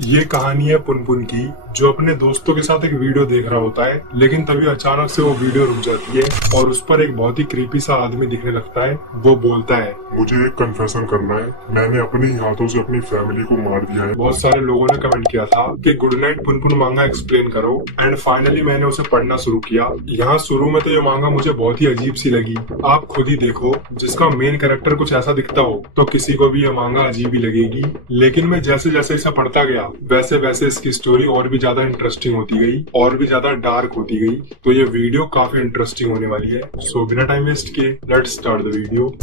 ये कहानी है पुनपुन की, जो अपने दोस्तों के साथ एक वीडियो देख रहा होता है, लेकिन तभी अचानक से वो वीडियो रुक जाती है और उस पर एक बहुत ही क्रीपी सा आदमी दिखने लगता है। वो बोलता है, मुझे एक कन्फेशन करना है, मैंने अपने ही हाथों से अपनी फैमिली को मार दिया है। बहुत सारे लोगों ने कमेंट किया था कि गुड नाइट पुनपुन मांगा एक्सप्लेन करो, एंड फाइनली मैंने उसे पढ़ना शुरू किया। यहाँ शुरू में तो ये मांगा मुझे बहुत ही अजीब सी लगी। आप खुद ही देखो, जिसका मेन कैरेक्टर कुछ ऐसा दिखता हो तो किसी को भी ये मांगा अजीब ही लगेगी। लेकिन मैं जैसे जैसे इसे पढ़ता गया वैसे वैसे इसकी स्टोरी और भी ज्यादा इंटरेस्टिंग होती गई और भी ज्यादा डार्क होती गई। तो ये वीडियो काफी इंटरेस्टिंग होने वाली है। सो बिना टाइम वेस्ट किए let's start the video.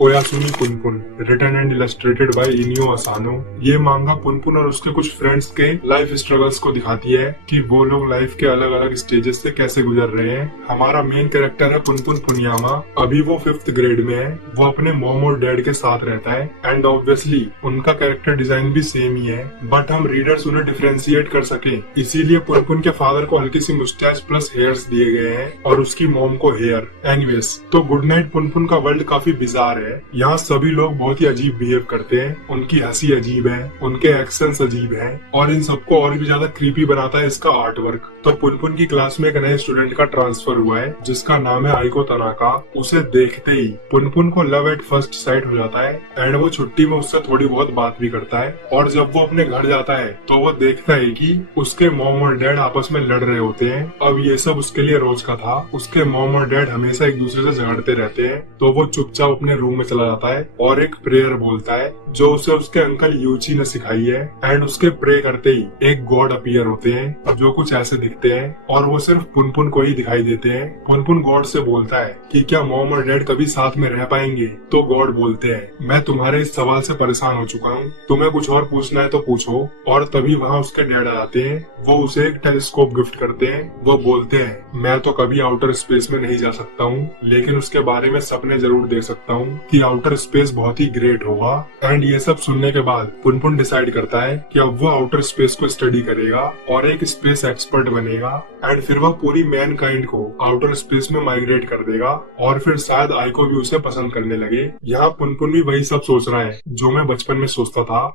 Oyasumi Punpun, written and illustrated by Inio Asano. ये मांगा पुनपुन और उसके कुछ फ्रेंड्स के लाइफ स्ट्रगल्स को दिखाती है कि वो लोग लाइफ के अलग अलग स्टेजेस से कैसे गुजर रहे हैं। हमारा मेन कैरेक्टर है पुनपुन फुनियामा। अभी वो 5th ग्रेड में है। वो अपने मॉम और डैड के साथ रहता है एंड ऑब्वियसली उनका कैरेक्टर डिजाइन भी सेम ही है, बट हम रीडर्स उन्हें डिफरेंशिएट कर सके इसीलिए पुनपुन के फादर को हल्की सी मुस्टैच प्लस हेयर्स दिए गए हैं और उसकी मॉम को हेयर। एनीवेज, तो गुड नाइट पुनपुन का वर्ल्ड काफी बिजार है। यहाँ सभी लोग बहुत ही अजीब बिहेव करते हैं, उनकी हंसी अजीब है, उनके एक्शंस अजीब हैं और इन सबको और भी ज्यादा क्रीपी बनाता है इसका आर्ट वर्क। तो पुनपुन की क्लास में एक नए स्टूडेंट का ट्रांसफर हुआ है जिसका नाम है आइको तनाका। उसे देखते ही पुनपुन को लव एट फर्स्ट साइट हो जाता है एंड वो छुट्टी में उससे थोड़ी बहुत बात भी करता है। और जब वो अपने घर जाता है तो वो देखता है कि उसके मॉम और डैड आपस में लड़ रहे होते हैं। अब ये सब उसके लिए रोज का था। उसके मॉम और डैड हमेशा एक दूसरे से झगड़ते रहते हैं, तो वो चुपचाप अपने रूम में चला जाता है और एक प्रेयर बोलता है जो उसे उसके अंकल यूची ने सिखाई है। एंड उसके प्रे करते ही एक गॉड अपीयर होते हैं जो कुछ ऐसे दिखते हैं और वो सिर्फ पुनपुन को ही दिखाई देते हैं। पुनपुन गॉड से बोलता है कि क्या मॉम और डैड कभी साथ में रह पाएंगे, तो गॉड बोलते हैं मैं तुम्हारे इस सवाल से परेशान हो चुका हूँ, तुम्हें कुछ और पूछना है तो पूछो। और तभी वहाँ उसके डैड आ जाते हैं। वो उसे एक टेलीस्कोप गिफ्ट करते हैं। वो बोलते हैं मैं तो कभी आउटर स्पेस में नहीं जा सकता हूँ, लेकिन उसके बारे में सपने जरूर देख सकता हूँ कि आउटर स्पेस बहुत ही ग्रेट होगा। एंड ये सब सुनने के बाद पुनपुन डिसाइड करता है कि अब वो आउटर स्पेस को स्टडी करेगा और एक स्पेस एक्सपर्ट बनेगा। एंड फिर वह पूरी मैन काइंड को आउटर स्पेस में माइग्रेट कर देगा और फिर शायद आइको भी उसे पसंद करने लगे। यहाँ पुनपुन भी वही सब सोच रहा है जो मैं बचपन में सोचता था।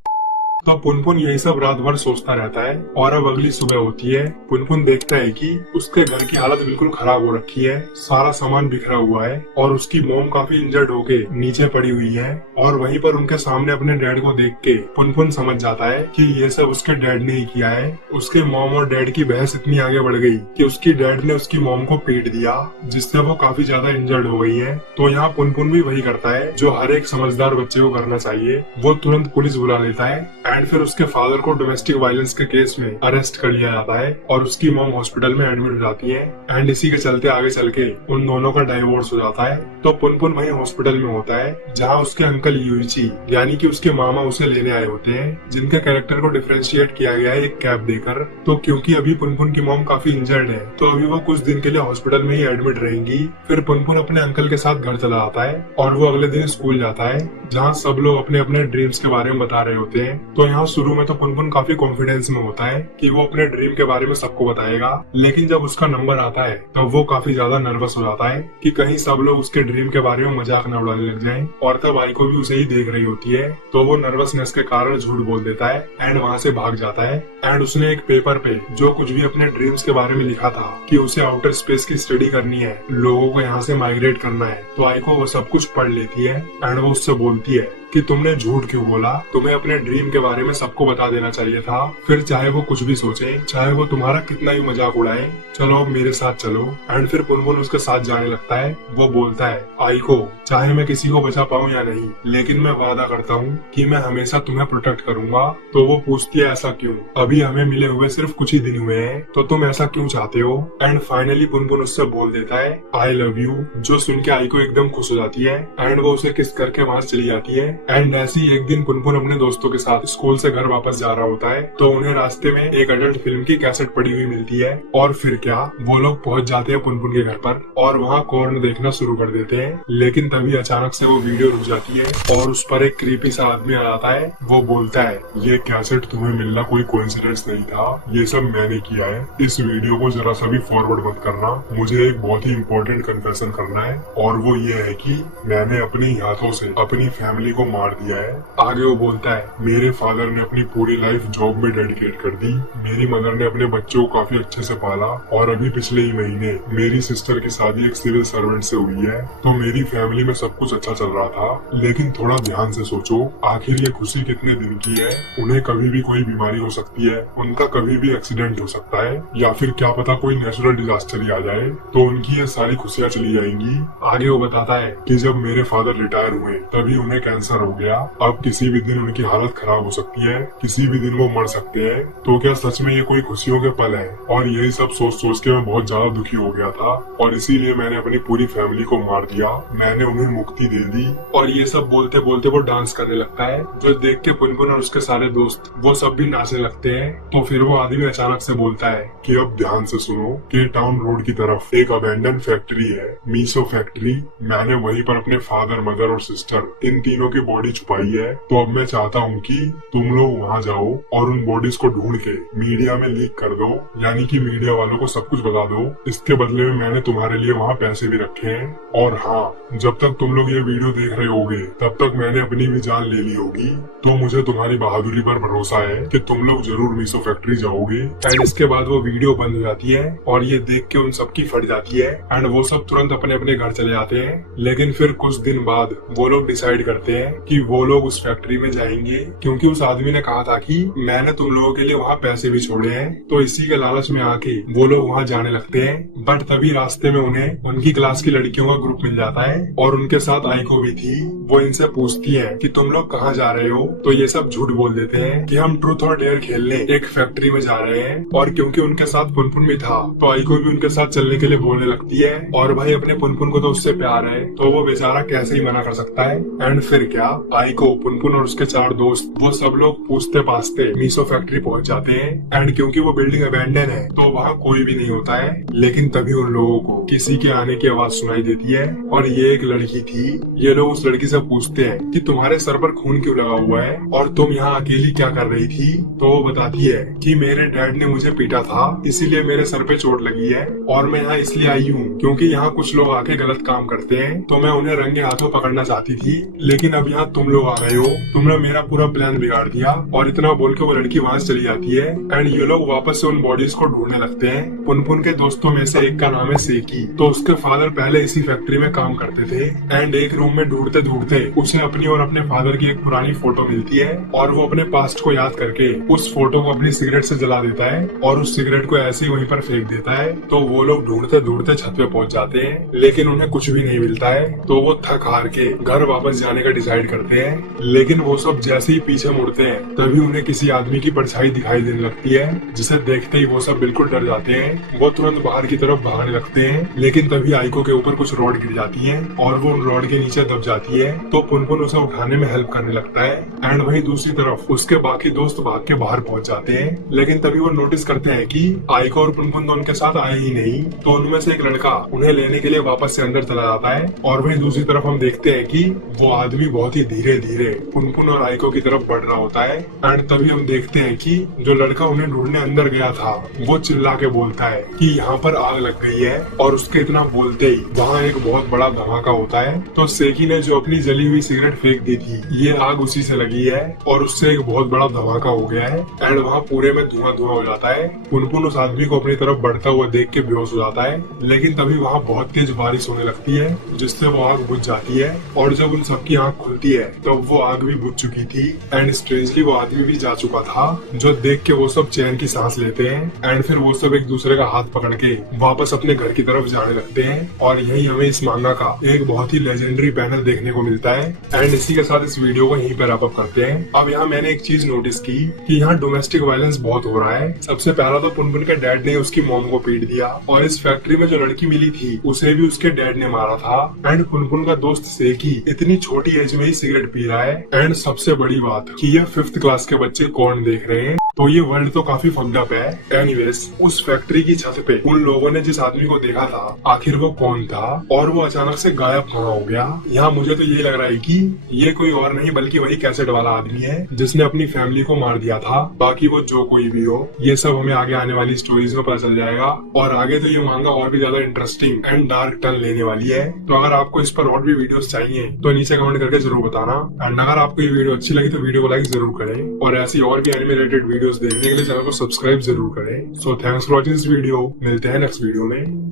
तो पुनपुन यही सब रात भर सोचता रहता है और अब अगली सुबह होती है। पुनपुन देखता है कि उसके घर की हालत बिल्कुल खराब हो रखी है, सारा सामान बिखरा हुआ है और उसकी मोम काफी इंजर्ड होके नीचे पड़ी हुई है। और वहीं पर उनके सामने अपने डैड को देख के पुनपुन समझ जाता है कि ये सब उसके डैड ने ही किया है। उसके मॉम और डैड की बहस इतनी आगे बढ़ गई कि उसकी डैड ने उसकी मॉम को पीट दिया, जिससे वो काफी ज्यादा इंजर्ड हो गई है। तो यहाँ पुनपुन भी वही करता है जो हर एक समझदार बच्चे को करना चाहिए। वो तुरंत पुलिस बुला लेता है एंड फिर उसके फादर को डोमेस्टिक वायलेंस के केस में अरेस्ट कर लिया जाता है और उसकी मॉम हॉस्पिटल में एडमिट हो जाती है। एंड इसी के चलते आगे चल के उन दोनों का डाइवोर्स हो जाता है। तो पुनपुन वही हॉस्पिटल में होता है जहाँ उसके अंकल यूइची यानी कि उसके मामा उसे लेने आए होते हैं, जिनके कैरेक्टर को डिफरेंशिएट किया गया है एक कैप देकर। तो क्योंकि अभी पुनपुन की मॉम काफी इंजर्ड है तो अभी वो कुछ दिन के लिए हॉस्पिटल में ही एडमिट रहेंगी। फिर पुनपुन अपने अंकल के साथ घर चला आता है और वो अगले दिन स्कूल जाता है जहाँ सब लोग अपने अपने ड्रीम्स के बारे में बता रहे होते हैं। तो यहाँ शुरू में तो पुनपुन काफी कॉन्फिडेंस में होता है कि वो अपने ड्रीम के बारे में सबको बताएगा, लेकिन जब उसका नंबर आता है तब वो काफी ज्यादा नर्वस हो जाता है कि कहीं सब लोग उसके ड्रीम के बारे में मजाक न उड़ाने लग जाएं। और तब आइको भी उसे ही देख रही होती है, तो वो नर्वसनेस के कारण झूठ बोल देता है एंड वहाँ से भाग जाता है। एंड उसने एक पेपर पे जो कुछ भी अपने ड्रीम्स के बारे में लिखा था कि उसे आउटर स्पेस की स्टडी करनी है, लोगों को यहाँ से माइग्रेट करना है, तो आइको वो सब कुछ पढ़ लेती है एंड वो उससे बोलती है कि तुमने झूठ क्यों बोला, तुम्हें अपने ड्रीम के बारे में सबको बता देना चाहिए था। फिर चाहे वो कुछ भी सोचे, चाहे वो तुम्हारा कितना ही मजाक उड़ाए, चलो अब मेरे साथ चलो। एंड फिर पुनपुन उसके साथ जाने लगता है। वो बोलता है आइको, चाहे मैं किसी को बचा पाऊँ या नहीं, लेकिन मैं वादा करता हूँ कि मैं हमेशा तुम्हें प्रोटेक्ट करूंगा। तो वो पूछती है ऐसा क्यों, अभी हमें मिले हुए सिर्फ कुछ ही दिन हुए हैं, तो तुम ऐसा क्यों चाहते हो। एंड फाइनली पुनपुन उससे बोल देता है आई लव यू, जो सुन के आइको एकदम खुश हो जाती है एंड वो उसे किस करके वहाँ चली जाती है। एंड ऐसे ही एक दिन पुनपुन अपने दोस्तों के साथ स्कूल से घर वापस जा रहा होता है तो उन्हें रास्ते में एक अडल्ट फिल्म की कैसेट पड़ी हुई मिलती है। और फिर क्या, वो लोग पहुंच जाते हैं पुनपुन के घर पर और वहाँ कॉर्न देखना शुरू कर देते हैं। लेकिन तभी अचानक से वो वीडियो रुक जाती है और उस पर एक क्रीपी सा आदमी आ जाता है। वो बोलता है, ये कैसेट तुम्हें मिलना कोई कोइंसिडेंस नहीं था, ये सब मैंने किया है। इस वीडियो को जरा सा भी फॉरवर्ड मत करना, मुझे एक बहुत ही इम्पोर्टेंट कन्फेशन करना है और वो ये है कि मैंने अपने ही हाथों से अपनी फैमिली को मार दिया है। आगे वो बोलता है, मेरे फादर ने अपनी पूरी लाइफ जॉब में डेडिकेट कर दी, मेरी मदर ने अपने बच्चों को काफी अच्छे से पाला और अभी पिछले ही महीने मेरी सिस्टर की शादी एक सिविल सर्वेंट से हुई है। तो मेरी फैमिली में सब कुछ अच्छा चल रहा था। लेकिन थोड़ा ध्यान से सोचो, आखिर ये खुशी कितने दिन की है? उन्हें कभी भी कोई बीमारी हो सकती है, उनका कभी भी एक्सीडेंट हो सकता है या फिर क्या पता कोई नेचुरल डिजास्टर ही आ जाए तो उनकी ये सारी खुशियाँ चली जाएंगी। आगे वो बताता है कि जब मेरे फादर रिटायर हुए तभी उन्हें कैंसर हो गया। अब किसी भी दिन उनकी हालत खराब हो सकती है, किसी भी दिन वो मर सकते हैं। तो क्या सच में ये कोई खुशियों के पल है? और यही सब सोच सोच के मैं बहुत ज्यादा दुखी हो गया था और इसीलिए मैंने अपनी पूरी फैमिली को मार दिया, मैंने उन्हें मुक्ति दे दी। और ये सब बोलते बोलते वो डांस करने लगता है, जो देख के पुनपुन और उसके सारे दोस्त वो सब भी नाचने लगते हैं। तो फिर वो आदमी अचानक से बोलता है कि अब ध्यान से सुनो, के टाउन रोड की तरफ एक अबेंडन फैक्ट्री है, मीसो फैक्ट्री। मैंने वहीं पर अपने फादर, मदर और सिस्टर इन तीनों की बॉडी छुपाई है। तो अब मैं चाहता हूँ कि तुम लोग वहाँ जाओ और उन बॉडीज को ढूंढ के मीडिया में लीक कर दो, यानी कि मीडिया वालों को सब कुछ बता दो। इसके बदले में मैंने तुम्हारे लिए वहाँ पैसे भी रखे हैं। और हाँ, जब तक तुम लोग ये वीडियो देख रहे होगे तब तक मैंने अपनी भी जान ले ली होगी। तो मुझे तुम्हारी बहादुरी पर भरोसा है कि तुम लोग जरूर मीसो फैक्ट्री जाओगे। एंड इसके बाद वो वीडियो बंद हो जाती है और ये देख के उन सबकी फट जाती है एंड वो सब तुरंत अपने अपने घर चले जाते हैं। लेकिन फिर कुछ दिन बाद वो लोग डिसाइड करते हैं कि वो लोग उस फैक्ट्री में जाएंगे, क्योंकि उस आदमी ने कहा था कि मैंने तुम लोगों के लिए वहाँ पैसे भी छोड़े हैं। तो इसी के लालच में आके वो लोग वहाँ जाने लगते हैं। बट तभी रास्ते में उन्हें उनकी क्लास की लड़कियों का ग्रुप मिल जाता है और उनके साथ आइको भी थी। वो इनसे पूछती है कि तुम लोग कहाँ जा रहे हो? तो ये सब झूठ बोल देते हैं कि हम ट्रूथ और डेयर खेलने एक फैक्ट्री में जा रहे हैं। और क्योंकि उनके साथ पुनपुन भी था तो आइको भी उनके साथ चलने के लिए बोलने लगती है। और भाई अपने पुनपुन को तो उससे प्यार है तो वो बेचारा कैसे ही मना कर सकता है। एंड फिर क्या, आइको, पुनपुन और उसके 4 दोस्त वो सब लोग पूछते पाछते मीसो फैक्ट्री पहुंच जाते हैं। एंड क्योंकि वो बिल्डिंग अबेंडन है तो वहाँ कोई भी नहीं होता है। लेकिन तभी उन लोगों को किसी के आने की आवाज सुनाई देती है और ये एक लड़की थी। ये लोग उस लड़की से पूछते हैं कि तुम्हारे सर पर खून क्यों लगा हुआ है और तुम यहाँ अकेली क्या कर रही थी? तो वो बताती है कि मेरे डैड ने मुझे पीटा था, इसीलिए मेरे सर पे चोट लगी है और मैं यहाँ इसलिए आई हूँ क्योंकि यहाँ कुछ लोग आके गलत काम करते हैं तो मैं उन्हें रंगे हाथों पकड़ना चाहती थी। लेकिन अब यहाँ तुम लोग आ गए हो, तुमने मेरा पूरा प्लान बिगाड़ दिया। और इतना बोल के वो लड़की वहाँ से चली जाती है। एंड ये लोग वापस से उन बॉडीज को ढूंढने लगते हैं। पुनपुन के दोस्तों में से एक का नाम है सेकी। तो उसके फादर पहले इसी फैक्ट्री में काम करते थे। एंड एक रूम में ढूंढते ढूंढते उसे अपनी और अपने फादर की एक पुरानी फोटो मिलती है और वो अपने पास्ट को याद करके उस फोटो को अपनी सिगरेट से जला देता है और उस सिगरेट को ऐसे ही वहीं पर फेंक देता है। तो वो लोग ढूंढते ढूंढते छत पे पहुंच जाते हैं लेकिन उन्हें कुछ भी नहीं मिलता है। तो वो थक हार के घर वापस जाने का डिसाइड करते हैं। लेकिन वो सब जैसे ही पीछे मुड़ते हैं तभी उन्हें किसी आदमी की परछाई दिखाई देने लगती है, जिसे देखते ही वो सब बिल्कुल डर जाते हैं। वो तुरंत बाहर की तरफ भागने लगते हैं। लेकिन तभी आइको के ऊपर कुछ रॉड गिर जाती है और वो उन रॉड के नीचे दब जाती है। तो पुनपुन उसे उठाने में हेल्प करने लगता है। एंड वहीं दूसरी तरफ उसके बाकी दोस्त भाग के बाहर पहुंच जाते हैं। लेकिन तभी वो नोटिस करते हैं कि आइको और पुनपुन तो उनके साथ आए ही नहीं। तो उनमें से एक लड़का उन्हें लेने के लिए वापस से अंदर चला जाता है। और वहीं दूसरी तरफ हम देखते हैं कि वो आदमी बहुत ही धीरे धीरे पुनपुन और आइको की तरफ बढ़ रहा होता है। एंड तभी हम देखते हैं कि जो लड़का उन्हें ढूंढने अंदर गया था वो चिल्ला के बोलता है कि यहाँ पर आग लग गई है। और उसके इतना बोलते ही वहाँ एक बहुत बड़ा धमाका होता है। तो सेकी ने जो अपनी जली हुई सिगरेट फेंक दी थी, ये आग उसी से लगी है और उससे एक बहुत बड़ा धमाका हो गया है। एंड वहाँ पूरे में धुआं धुआं हो जाता है। पुनपुन उस आदमी को अपनी तरफ बढ़ता हुआ देख के बेहोश हो जाता है। लेकिन तभी वहाँ बहुत तेज बारिश होने लगती है जिससे वो आग बुझ जाती है। और जब उन सबकी आंख खुलती है तो वो आग भी बुझ चुकी थी। एंड स्ट्रेंजली वो आदमी भी जा चुका था, जो देख के वो सब चैन की सांस लेते हैं। एंड फिर वो सब एक दूसरे का हाथ पकड़ के वापस अपने घर की तरफ जाने लगते हैं। और यही हमें इस मांगा का एक बहुत ही लेजेंडरी पैनल देखने को मिलता है। एंड इसी के साथ इस वीडियो को यहीं पर रैप अप करते हैं। अब यहाँ मैंने एक चीज नोटिस की कि यहाँ डोमेस्टिक वायलेंस बहुत हो रहा है। सबसे पहला तो पुनपुन के डैड ने उसकी मॉम को पीट दिया और इस फैक्ट्री में जो लड़की मिली थी उसे भी उसके डैड ने मारा था। एंड पुनपुन का दोस्त सेकी इतनी छोटी एज में में ही सिगरेट पी रहा है। एंड सबसे बड़ी बात कि ये 5th क्लास के बच्चे कौन देख रहे हैं, तो ये वर्ल्ड तो काफी फक्ड अप है। एनीवेज, उस फैक्ट्री की छत पे उन लोगों ने जिस आदमी को देखा था, आखिर वो कौन था और वो अचानक से गायब कहाँ हो गया। यहाँ मुझे तो ये लग रहा है कि ये कोई और नहीं बल्कि वही कैसेट वाला आदमी है जिसने अपनी फैमिली को मार दिया था। बाकी वो जो कोई भी हो, ये सब हमें आगे आने वाली स्टोरीज में पता चल जाएगा और आगे तो ये मांगा और भी ज्यादा इंटरेस्टिंग एंड डार्क टर्न लेने वाली है। तो अगर आपको इस पर और भी वीडियोस चाहिए तो नीचे कमेंट करके जरूर बताना। एंड अगर आपको ये वीडियो अच्छी लगी तो वीडियो को लाइक जरूर करें और ऐसी और भी एनिमे रिलेटेड वीडियोस देखने के लिए चैनल को सब्सक्राइब जरूर करें। So thanks for watching this video. मिलते हैं नेक्स्ट वीडियो में।